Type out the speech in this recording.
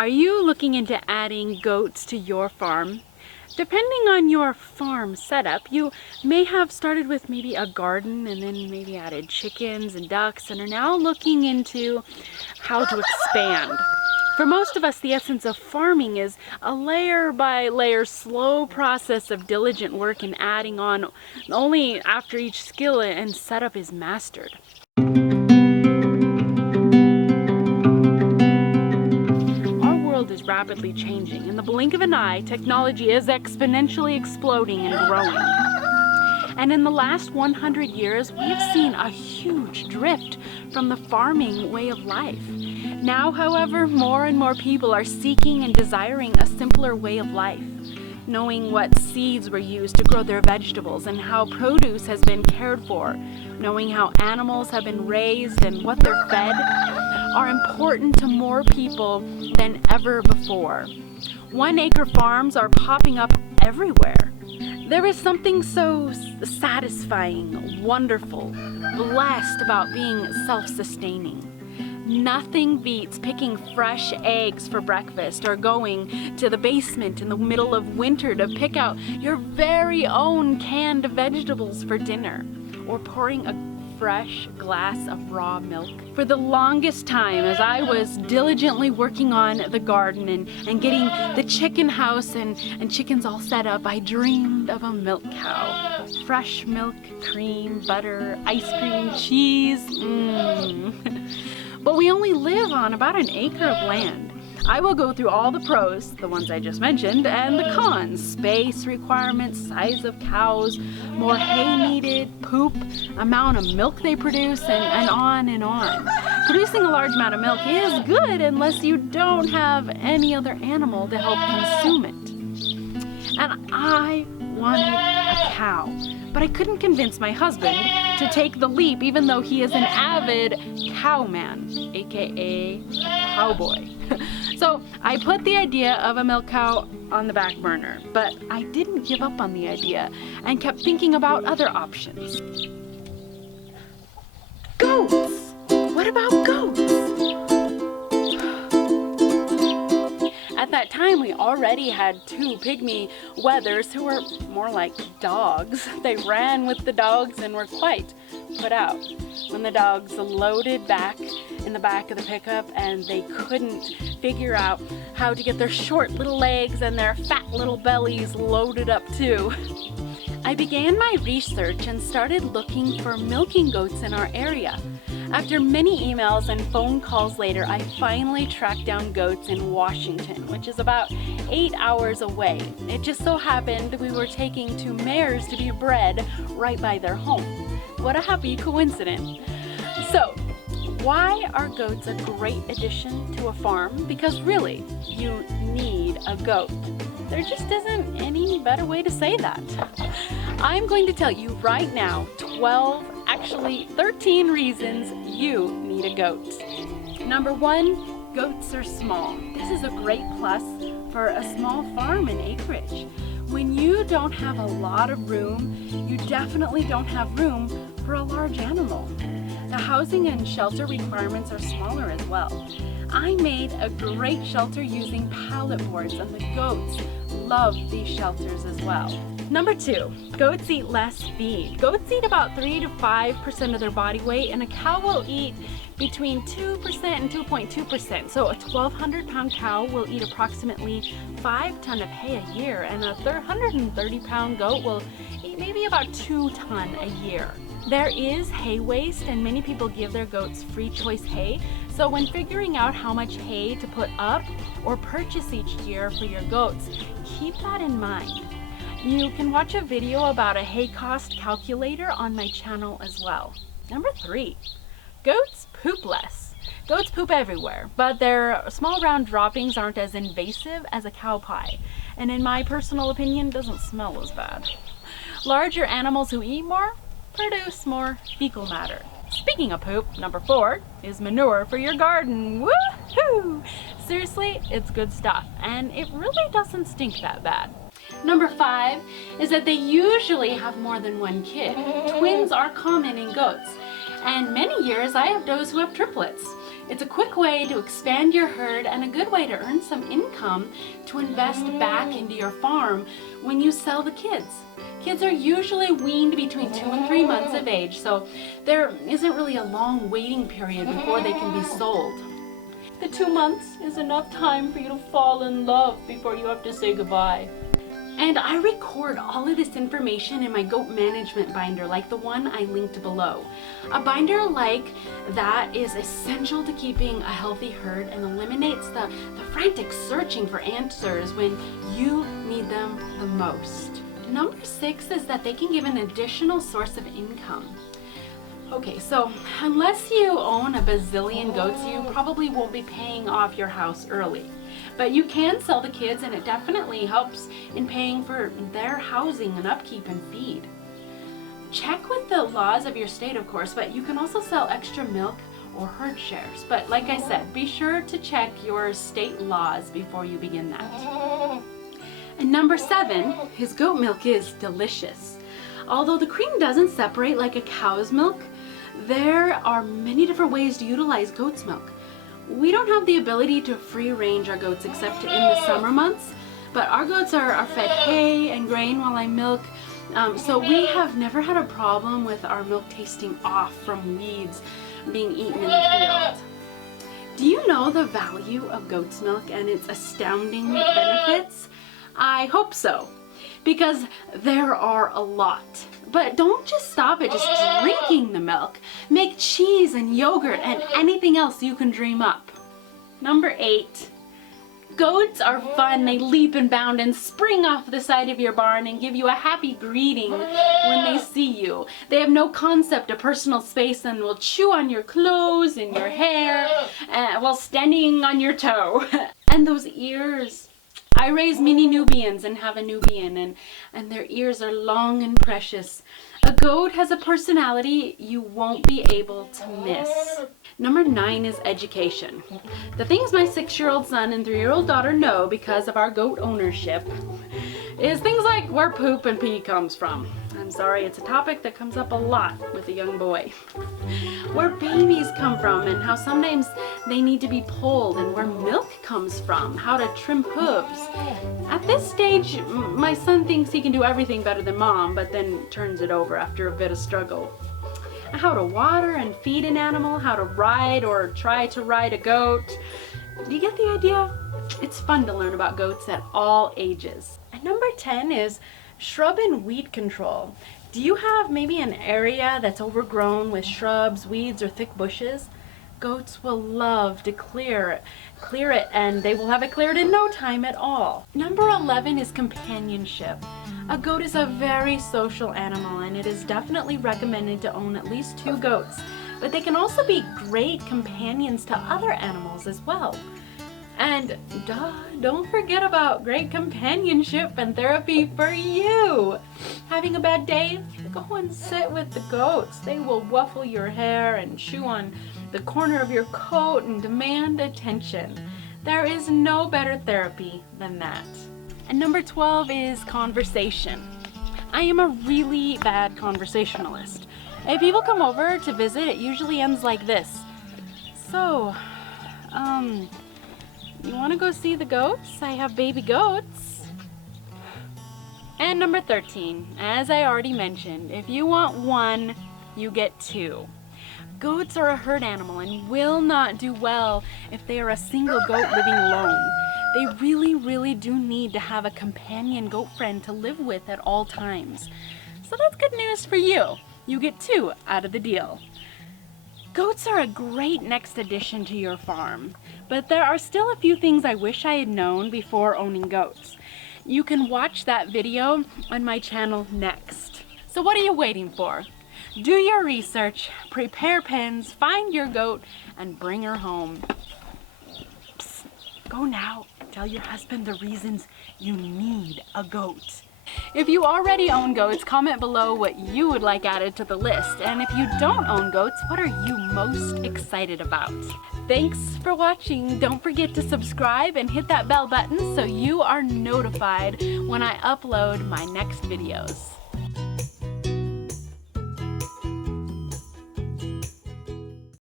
Are you looking into adding goats to your farm? Depending on your farm setup, you may have started with maybe a garden and then maybe added chickens and ducks and are now looking into how to expand. For most of us, the essence of farming is a layer by layer slow process of diligent work and adding on only after each skill and setup is mastered. Is rapidly changing. In the blink of an eye, technology is exponentially exploding and growing. And in the last 100 years, we have seen a huge drift from the farming way of life. Now, however, more and more people are seeking and desiring a simpler way of life. Knowing what seeds were used to grow their vegetables and how produce has been cared for, knowing how animals have been raised and what they're fed, are important to more people than ever before. 1-acre farms are popping up everywhere. There is something so satisfying, wonderful, blessed about being self-sustaining. Nothing beats picking fresh eggs for breakfast or going to the basement in the middle of winter to pick out your very own canned vegetables for dinner, or pouring a fresh glass of raw milk. For the longest time, as I was diligently working on the garden and getting the chicken house and chickens all set up, I dreamed of a milk cow. Fresh milk, cream, butter, ice cream, cheese. But we only live on about 1 acre of land. I will go through all the pros, the ones I just mentioned, and the cons: space requirements, size of cows, more hay needed, poop, amount of milk they produce, and on and on. Producing a large amount of milk is good unless you don't have any other animal to help consume it. And I wanted a cow, but I couldn't convince my husband to take the leap, even though he is an avid cowman, aka a cowboy. So I put the idea of a milk cow on the back burner, but I didn't give up on the idea and kept thinking about other options. Goats! What about goats? At that time, we already had 2 pygmy wethers who were more like dogs. They ran with the dogs and were quite put out when the dogs loaded back in the back of the pickup and they couldn't figure out how to get their short little legs and their fat little bellies loaded up too. I began my research and started looking for milking goats in our area. After many emails and phone calls later, I finally tracked down goats in Washington, which is about 8 hours away. It just so happened we were taking 2 mares to be bred right by their home. What a happy coincidence. So, why are goats a great addition to a farm? Because really, you need a goat. There just isn't any better way to say that. I'm going to tell you right now 13 reasons you need a goat. Number 1, goats are small. This is a great plus for a small farm and acreage. When you don't have a lot of room, you definitely don't have room for a large animal. The housing and shelter requirements are smaller as well. I made a great shelter using pallet boards, and the goats love these shelters as well. Number 2, goats eat less feed. Goats eat about 3 to 5% of their body weight, and a cow will eat between 2% and 2.2%. So a 1,200-pound cow will eat approximately 5 tons of hay a year, and a 130-pound goat will eat maybe about 2 tons a year. There is hay waste, and many people give their goats free choice hay. So when figuring out how much hay to put up or purchase each year for your goats, keep that in mind. You can watch a video about a hay cost calculator on my channel as well. Number 3, goats poop less. Goats poop everywhere, but their small round droppings aren't as invasive as a cow pie, and in my personal opinion, doesn't smell as bad. Larger animals who eat more produce more fecal matter. Speaking of poop, number 4 is manure for your garden. Woohoo! Seriously, it's good stuff, and it really doesn't stink that bad. Number 5 is that they usually have more than 1 kid. Twins are common in goats, and many years I have does who have triplets. It's a quick way to expand your herd and a good way to earn some income to invest back into your farm when you sell the kids. Kids are usually weaned between 2 and 3 months of age, so there isn't really a long waiting period before they can be sold. The 2 months is enough time for you to fall in love before you have to say goodbye. And I record all of this information in my goat management binder, like the one I linked below. A binder like that is essential to keeping a healthy herd and eliminates the frantic searching for answers when you need them the most. Number 6 is that they can give an additional source of income. Okay, so unless you own a bazillion goats, you probably won't be paying off your house early. But you can sell the kids, and it definitely helps in paying for their housing and upkeep and feed. Check with the laws of your state, of course, but you can also sell extra milk or herd shares. But like I said, be sure to check your state laws before you begin that. And number 7 is goat milk is delicious. Although the cream doesn't separate like a cow's milk, there are many different ways to utilize goat's milk. We don't have the ability to free range our goats except in the summer months, but our goats are fed hay and grain while I milk, so we have never had a problem with our milk tasting off from weeds being eaten in the field. Do you know the value of goat's milk and its astounding benefits? I hope so, because there are a lot. But don't just stop at just drinking the milk. Make cheese and yogurt and anything else you can dream up. Number 8. Goats are fun. They leap and bound and spring off the side of your barn and give you a happy greeting when they see you. They have no concept of personal space and will chew on your clothes and your hair while standing on your toe. And those ears. I raise mini Nubians and have a Nubian, and their ears are long and precious. A goat has a personality you won't be able to miss. Number 9 is education. The things my 6-year-old son and 3-year-old daughter know because of our goat ownership is things like where poop and pee comes from. I'm sorry, it's a topic that comes up a lot with a young boy. Where babies come from and how sometimes they need to be pulled, and where milk comes from, how to trim hooves. At this stage, my son thinks he can do everything better than mom, but then turns it over after a bit of struggle. How to water and feed an animal, how to ride or try to ride a goat. Do you get the idea? It's fun to learn about goats at all ages. And number 10 is shrub and weed control. Do you have maybe an area that's overgrown with shrubs, weeds, or thick bushes? Goats will love to clear it, and they will have it cleared in no time at all. Number 11 is companionship. A goat is a very social animal, and it is definitely recommended to own at least 2 goats, but they can also be great companions to other animals as well. And don't forget about great companionship and therapy for you. Having a bad day? Go and sit with the goats. They will ruffle your hair and chew on the corner of your coat and demand attention. There is no better therapy than that. And number 12 is conversation. I am a really bad conversationalist. If people come over to visit, it usually ends like this. So, you want to go see the goats? I have baby goats. And number 13, as I already mentioned, if you want 1, you get 2. Goats are a herd animal and will not do well if they are a single goat living alone. They really do need to have a companion goat friend to live with at all times. So that's good news for you. You get 2 out of the deal. Goats are a great next addition to your farm, but there are still a few things I wish I had known before owning goats. You can watch that video on my channel next. So what are you waiting for? Do your research, prepare pens, find your goat, and bring her home. Psst, go now. Tell your husband the reasons you need a goat. If you already own goats, comment below what you would like added to the list. And if you don't own goats, what are you most excited about? Thanks for watching. Don't forget to subscribe and hit that bell button so you are notified when I upload my next videos.